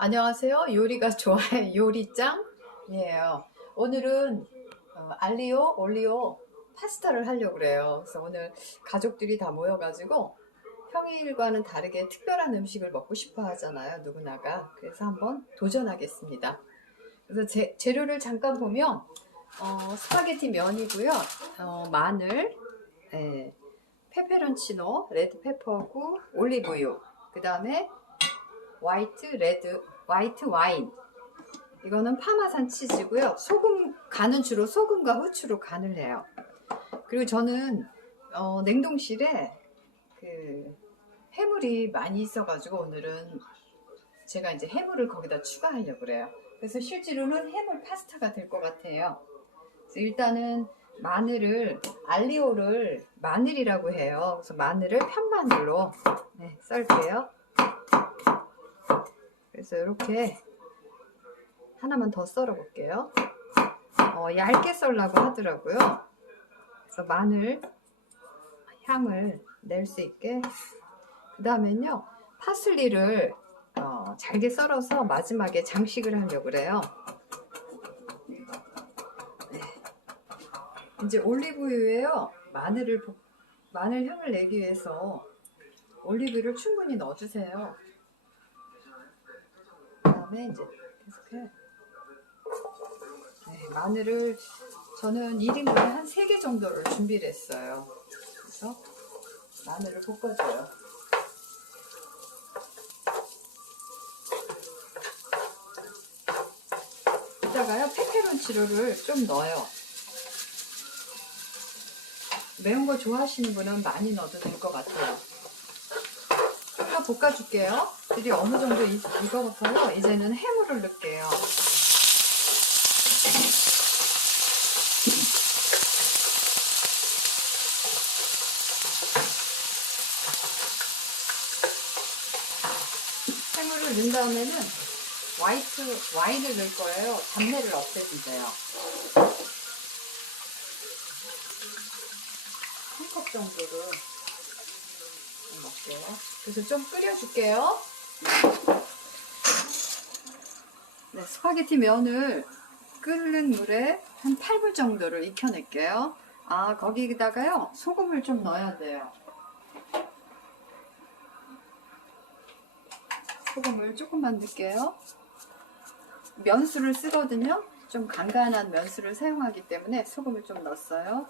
안녕하세요. 요리가 좋아해 요리짱이에요. 오늘은 어, 알리오 올리오 파스타를 하려고 그래요. 그래서 오늘 가족들이 다 모여가지고 평일과는 다르게 특별한 음식을 먹고 싶어 하잖아요. 누구나가. 그래서 한번 도전하겠습니다. 그래서 재, 재료를 잠깐 보면 어, 스파게티 면이고요. 어, 마늘, 예, 페페론치노, 레드페퍼하고 올리브유, 그 다음에 화이트 레드 화이트 와인. 이거는 파마산 치즈고요. 소금 간은 주로 소금과 후추로 간을 해요. 그리고 저는 어, 냉동실에 그 해물이 많이 있어 가지고 오늘은 제가 이제 해물을 거기다 추가하려고 그래요. 그래서 실제로는 해물 파스타가 될 것 같아요. 그래서 일단은 마늘을 알리오를 마늘이라고 해요. 그래서 마늘을 편마늘로 네, 썰게요 그래서 이렇게 하나만 더 썰어 볼게요. 어, 얇게 썰라고 하더라고요. 그래서 마늘 향을 낼 수 있게 그 다음엔요 파슬리를 어, 잘게 썰어서 마지막에 장식을 하려고 그래요. 네. 이제 올리브유에요 마늘을 볶- 마늘 향을 내기 위해서 올리브유를 충분히 넣어주세요. 그다음에 이제 계속해. 네, 마늘을 저는 1인분에 한 3개 정도를 준비를 했어요. 그래서 마늘을 볶아줘요. 이따가요 페페론치노를 좀 넣어요. 매운 거 좋아하시는 분은 많이 넣어도 될 것 같아요. 좀 더 볶아줄게요. 들이 어느 정도 익- 익어서요. 이제는 해물을 넣을게요. 해물을 넣은 다음에는 화이트 와인을 넣을 거예요. 잡내를 없애주세요. 한 컵 정도를 넣을게요. 그래서 좀 끓여줄게요. 네, 스파게티 면을 끓는 물에 한 8분 정도를 익혀낼게요. 아, 거기다가요, 소금을 좀 넣어야 돼요. 소금을 조금만 넣을게요. 면수를 쓰거든요. 좀 간간한 면수를 사용하기 때문에 소금을 좀 넣었어요.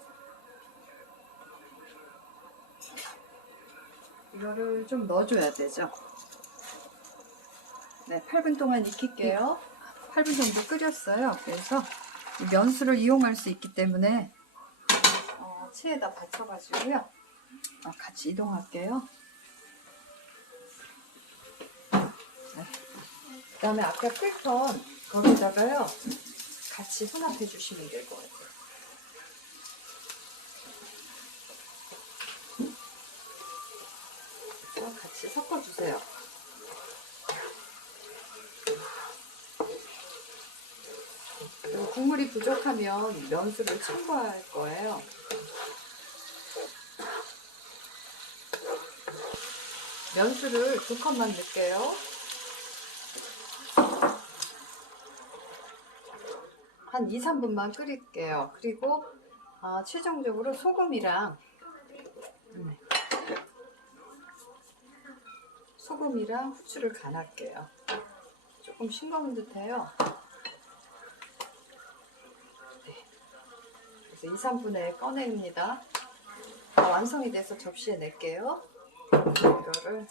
이거를 좀 넣어줘야 되죠. 네, 8분 동안 익힐게요. 8분 정도 끓였어요. 그래서 이 면수를 이용할 수 있기 때문에 어, 체에다 받쳐가지고요. 어, 같이 이동할게요. 네. 그 다음에 아까 끓던 거기다가요. 같이 혼합해 주시면 될 것 같아요. 그래서 같이 섞어주세요. 국물이 부족하면 면수를 첨가할 거예요. 면수를 두 컵만 넣을게요. 한 2, 3분만 끓일게요. 그리고 아, 최종적으로 소금이랑 음, 소금이랑 후추를 간할게요. 조금 싱거운 듯해요. 네. 그래서 2, 3분에 꺼냅니다. 다 완성이 돼서 접시에 낼게요. 이거를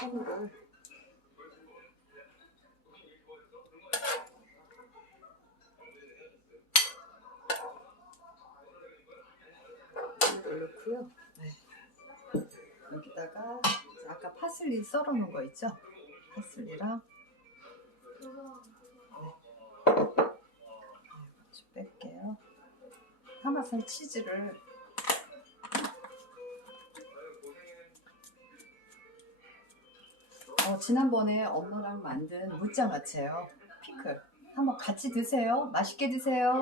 해물을 올렸고요. 네. 여기다가 아까 파슬리 썰어놓은 거 있죠? 파슬리랑 네. 네 고추 뺄게요. 파마산 치즈를 어, 지난번에 엄마랑 만든 무장아찌예요. 피클. 한번 같이 드세요. 맛있게 드세요.